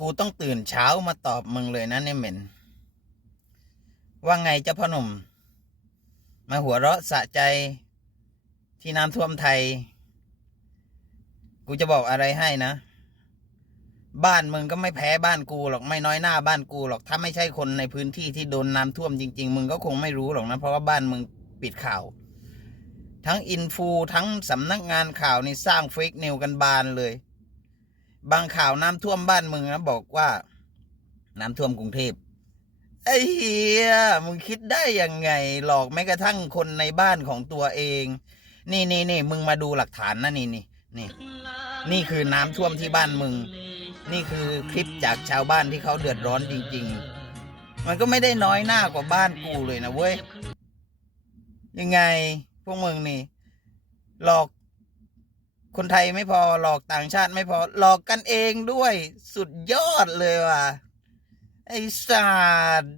กูต้องตื่นเช้ามาตอบมึงเลยนะเนี่ยเหม็นว่าไงเจ้าพ่อหนุ่มมาหัวเราะสะใจที่น้ำท่วมไทยกูจะบอกอะไรให้นะบ้านมึงก็ไม่แพ้บ้านกูหรอกไม่น้อยหน้าบ้านกูหรอกถ้าไม่ใช่คนในพื้นที่ที่โดนน้ำท่วมจริงๆมึงก็คงไม่รู้หรอกนะเพราะว่าบ้านมึงปิดข่าวทั้งอินฟูทั้งสำนักงานข่าวนี่สร้างเฟกนิวกันบานเลยบางข่าวน้ำท่วมบ้านมึงนะบอกว่าน้ำท่วมกรุงเทพไอ้เหี้ยมึงคิดได้ยังไงหลอกแม้กระทั่งคนในบ้านของตัวเองนี่มึงมาดูหลักฐานนะนี่คือน้ำท่วมที่บ้านมึงนี่คือคลิปจากชาวบ้านที่เขาเดือดร้อนจริงๆมันก็ไม่ได้น้อยหน้ากว่าบ้านกูเลยนะเว้ยยังไงพวกมึงนี่หลอกคนไทยไม่พอหลอกต่างชาติไม่พอหลอกกันเองด้วยสุดยอดเลยว่ะไอ้สัตว์